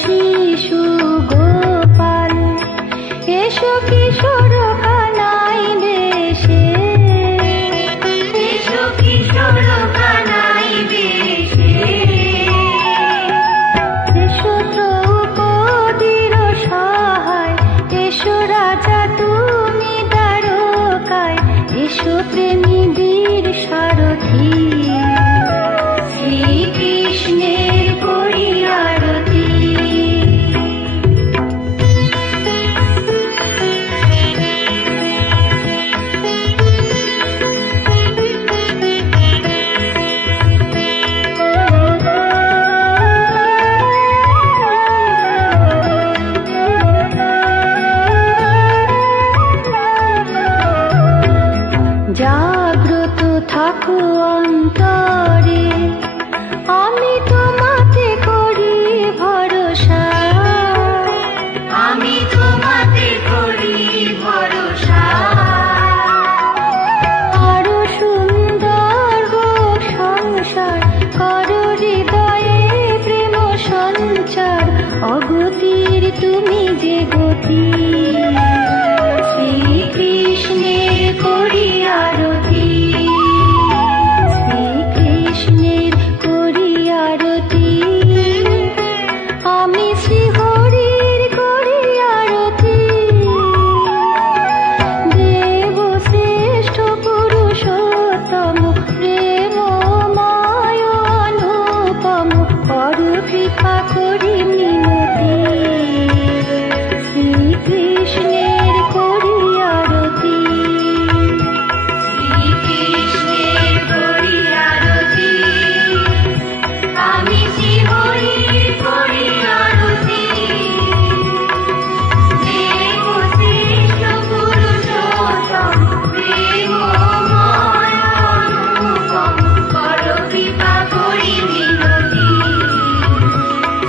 শিশু গোপাল, এসো কিশোর কানাই বেশে, এসো কিশোর কানাই বেশে, এসো দ্রৌপদীর সহায়, এসো রাজা তুমি দ্বারকায়, এসো প্রেমী বীর সারথি, শ্রীকৃষ্ণের করি আরতি। জাগ্রত থাকো অন্তরে, আমি তোমাতে করি ভরসা, আমি তোমাতে করি ভরসা। আরো সুন্দর হোক সংসার, করো হৃদয়ে প্রেম সঞ্চার, অগতির তুমি যে গতি, শ্রীকৃষ্ণের করি আরতি, শ্রীকৃষ্ণের করি আরতি, আমি শ্রীহরির করি আরতি। দেব শ্রেষ্ঠ পুরুষোত্তম, প্রেমময় অনুপম, কর কৃপা করি মিনতি, শ্রীকৃষ্ণের করি আরতি, শ্রীকৃষ্ণের করি আরতি, আমি শ্রীহরির করি আরতি। দেব শ্রেষ্ঠ পুরুষোত্তম, প্রেমময় অনুপম, কর কৃপা করি মিনতি,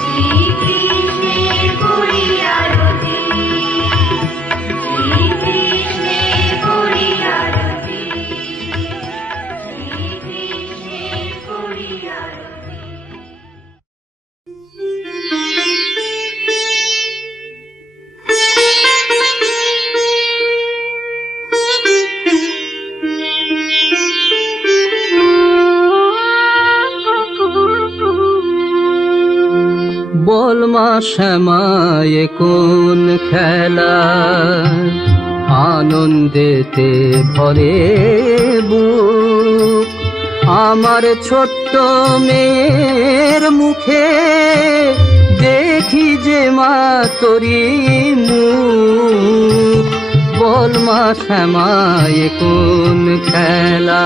শ্রীকৃষ্ণের করি আরতি, শ্রীকৃষ্ণের করি আরতি, শ্রীকৃষ্ণের করি আরতি। বল মা শ্যামায় কোন খেলা, আনন্দেতে ভরে বুক, আমার ছোট্ট মেয়ের মুখে দেখি যে মা তোরি মুখ। বল মা শ্যামায় কোন খেলা,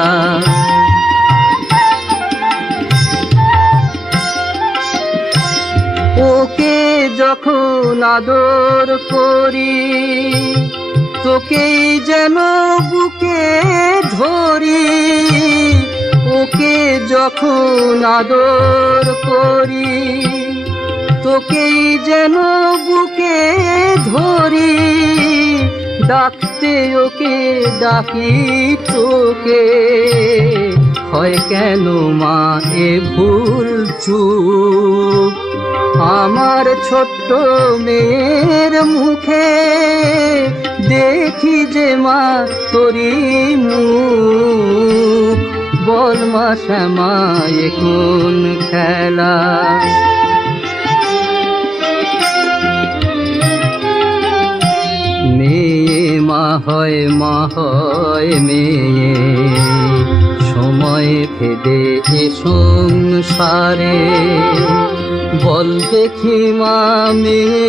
ওকে যখন আদর করি, তোকেই যেন বুকে ধরি, ওকে যখন আদর করি, তোকেই যেন বুকে ধরি, ডাকতে ওকে ডাকি তোকে, হয় কেন মা এ ভুল চুপ, আমার ছোট্ট মেয়ের মুখে দেখি যে মা তোরি মুখ। বল মা শ্যামায় কোন খেলা, মেয়ে মা হয় মেয়ে, সময় ফেদে এ সংসারে, বল দেখি মা মেয়ে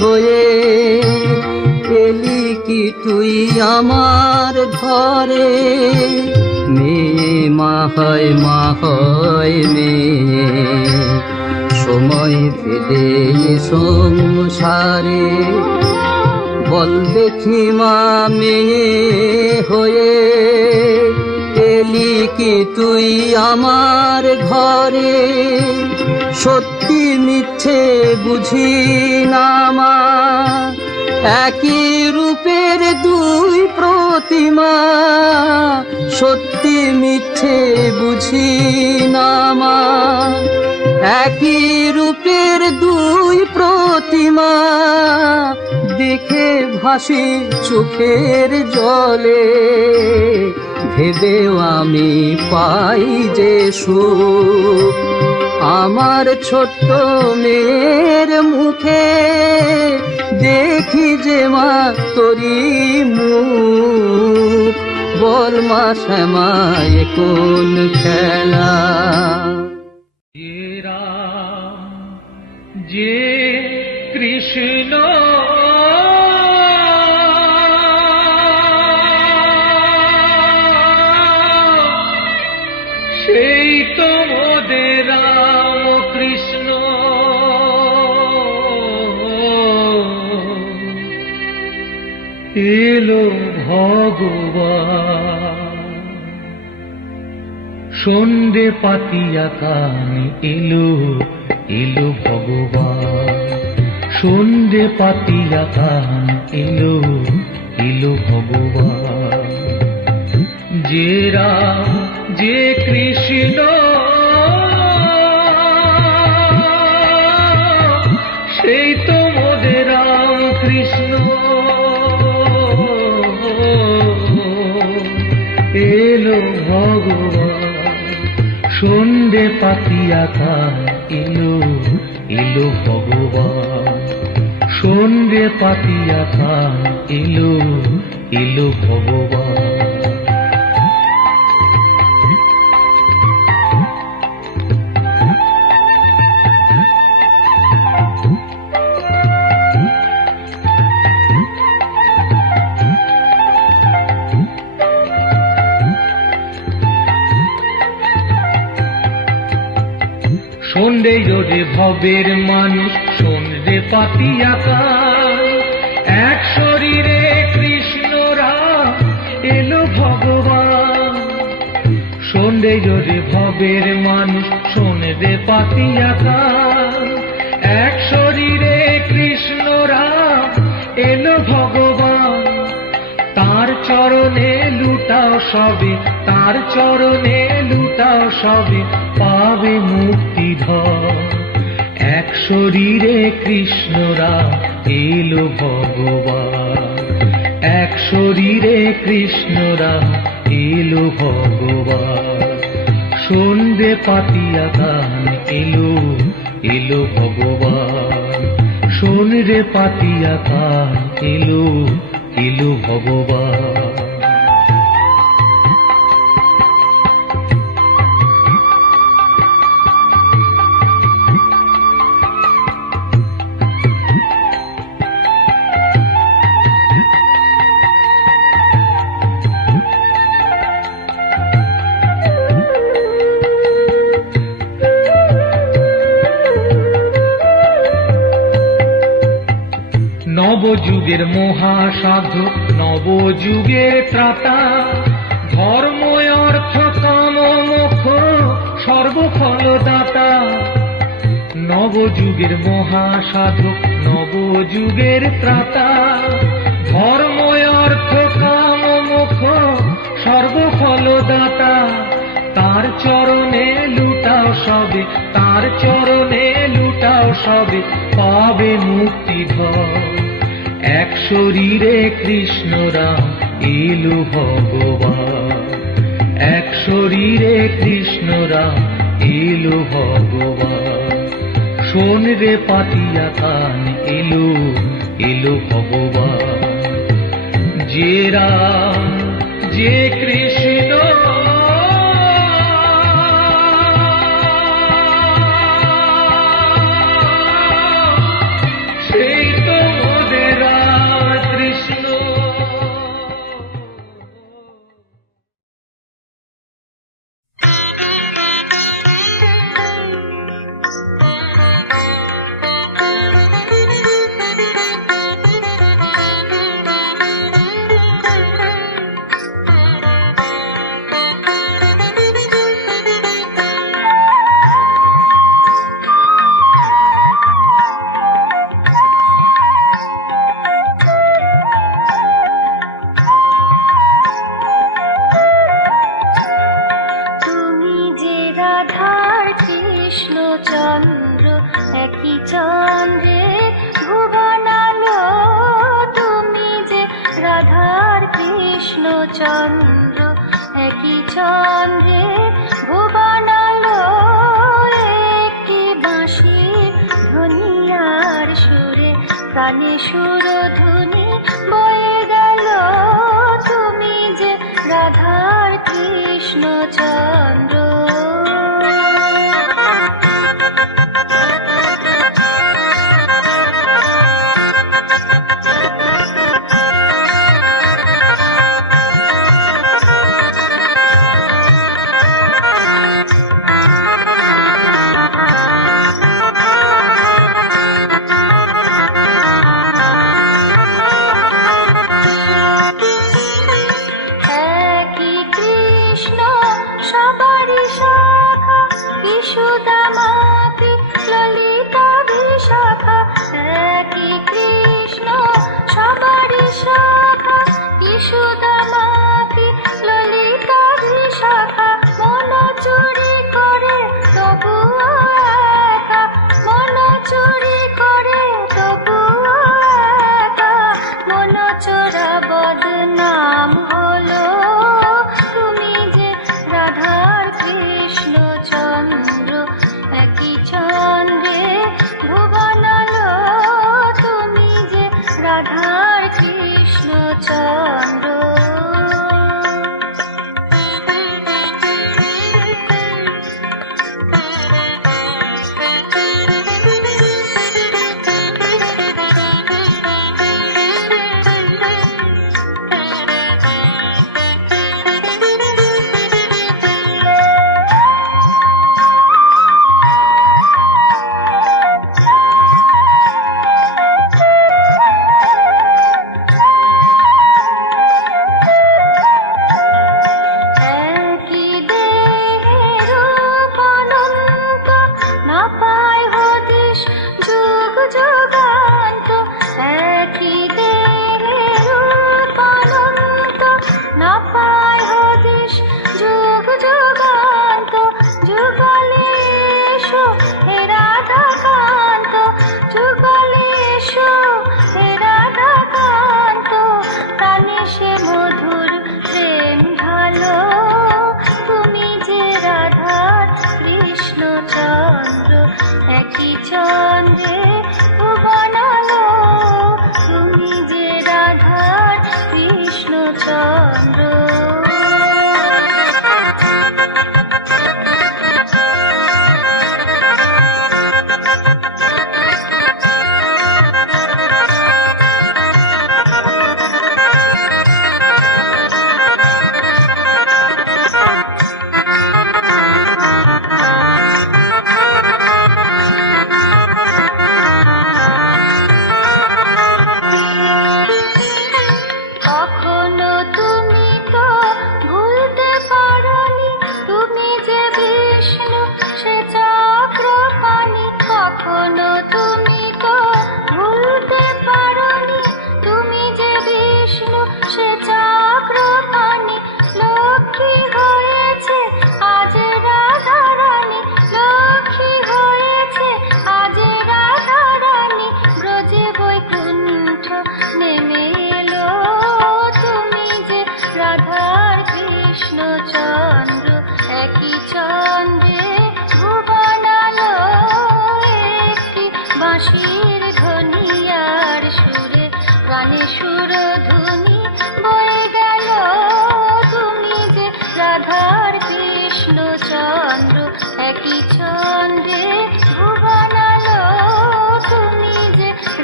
হয়ে এলি কি তুই আমার ঘরে। মেয়ে মা হয় মেয়ে, সময় ফেদে সংসারে, বল দেখি মা মেয়ে হয়ে এলি কি তুই আমার ঘরে। সত্যি মিথ্যে বুঝি না মা, একই রূপের দুই প্রতিমা, সত্যি মিথ্যে বুঝি না মা। একই রূপের দুই প্রতিমা, দেখে ভাসি চোখের জলে। ভেবেও আমি পাই যে সুখ, আমার ছোট্ট মেয়ের মুখে। দেখি যে মা তোরি মুখ, বল মা শ্যামায় কোন খেলা। যে রাম যে কৃষ্ণ সেই তো মোদের রাম কৃষ্ণ। এলো ভগবান সন্ধ্যে পাতিয়া কানে, এলো এলো ভগবান সন্ধ্যে পাতিয়া কানে, এলো এলো ভগবান। যে রাম যে কৃষ্ণ সেই তো মোদের রাম কৃষ্ণ। এলো ভগবান সন্ধ্যে পাতিয়া কানে, এলো এলো ভগবান সন্ধ্যে পাতিয়া কানে, এলো এলো ভগবান। সন্ধ্যে রে ভবের মানুষ সন্ধ্যে পাতিয়া কান, এক শরীরে কৃষ্ণ রাম এলো ভগবান। সন্ধ্যে রে ভবের মানুষ সন্ধ্যে পাতিয়া কান, এক শরীরে কৃষ্ণ রাম এলো ভগবান। তার চরণে লুটাও সবে, তার চরণে লুটাও সবে, পাবে মুক্তিধর। এক শরীরে কৃষ্ণ রাম এলো ভগবান, এক শরীরে কৃষ্ণ রাম এলো ভগবান। সন্ধ্যে পাতিয়া কানে, এলো এলো ভগবান সন্ধ্যে পাতিয়া কানে, এলো এলো ভগবান। নবযুগের মহাসাধক, নবযুগের ত্রাতা, ধর্ম অর্থ কাম মোক্ষ সর্বফলদাতা। নবযুগের মহাসাধক, নবযুগের ত্রাতা, ধর্ম অর্থ কাম মোক্ষ সর্বফলদাতা। তার চরণে লুটাও সবে, তার চরণে লুটাও সবে, পাবে মুক্তিধর। এক শরীরে কৃষ্ণ রাম এলো ভগবান, এক শরীরে কৃষ্ণ রাম এলো ভগবান। সন্ধ্যে পাতিয়া কানে, এলো এলো ভগবান। যে রাম যে কৃষ্ণ সেই তো মোদের রাম কৃষ্ণ। চন্দ্রে ভুবনালো তুমি যে রাধার কৃষ্ণ চন্দ্র একই চন্দ্রে ভুবনালো একটি বাঁশি ধ্বনিয়ার সুরে কানে সুরধুনি বয়ে গেল তুমি যে রাধার কৃষ্ণ চন্দ্র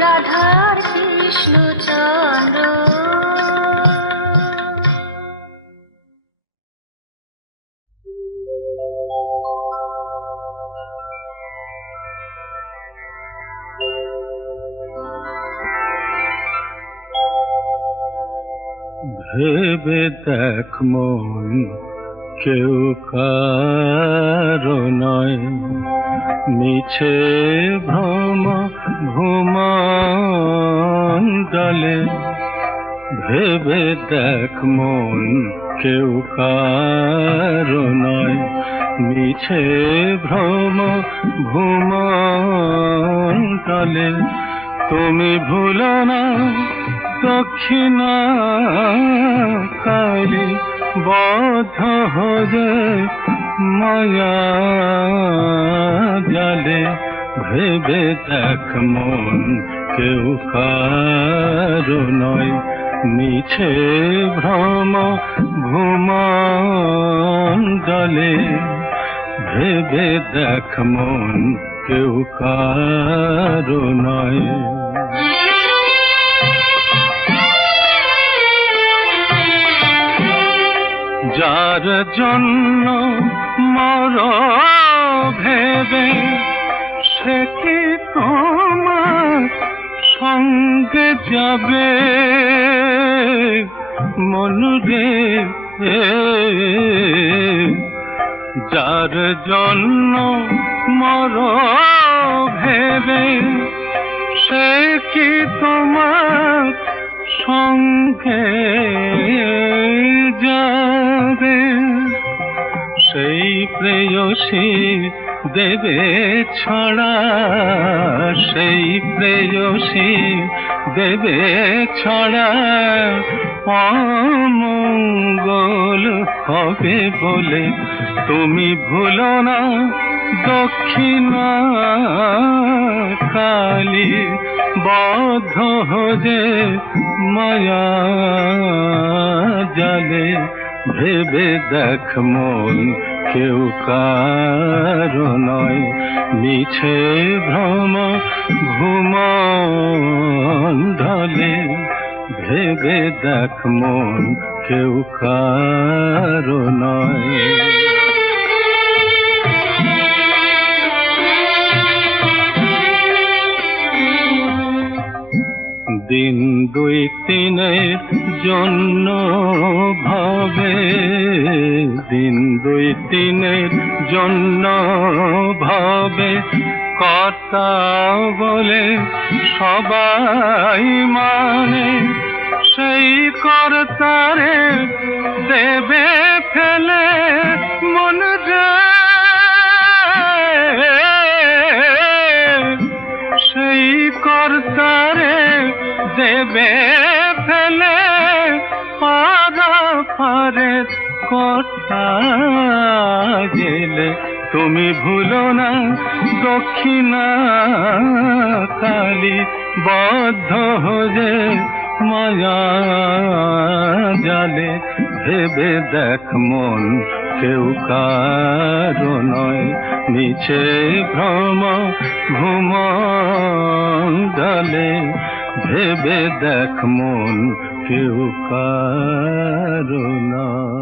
রাধার কৃষ্ণ চন্দ্র ভেবে দেখ মন কেউ কারো নয়, মিছে ভ্রম ভূমণ্ডলে। ভেবে দেখ মন কেউ কারো নয়, মিছে ভ্রম ভূমণ্ডলে তুমি ভুলো না দক্ষিণা কালী বদ্ধ হয়ে মায়া জালে ভেবে দেখ মন কেউ কারো নয় মিছে ভ্রম ভূমণ্ডলে ভেবে দেখ মন কেউ কারো নয়। যার জন্য মর ভেবে সে কি তোমার সঙ্গে যাবে মনুরে? যার জন্য মর ভেবে সে কি তোমার সঙ্গে যাবে? সেই প্রেয়সী দেবে ছড়া, সেই প্রেয়সী দেবে ছড়া অমঙ্গল হবে বলে তুমি ভুলো না দক্ষিণা কালী বদ্ধ হয়ে মায়া জালে ভেবে দেখ মন কেউ কারো নয় মিছে ভ্রম ভূমণ্ডলে ভেবে দেখ মন কেউ কারো নয়। দিন দুই তিনের জন্য ভাবে, দিন দুই তিনের জন্য ভাবে কর্তা বলে সবাই মানে, সেই কর্তারে দেবে ফেলে মন যায়, সেই কর্তারে দেবে ফেলে পারে কর্তা গেলে তুমি ভুলো না দক্ষিণা কালী বদ্ধ হয়ে মায়া জালে ভেবে দেখ মন কেউ কারো নয় মিছে ভ্রম ভূমণ্ডলে ভেবে দেখ মন কেউ কারো নয়।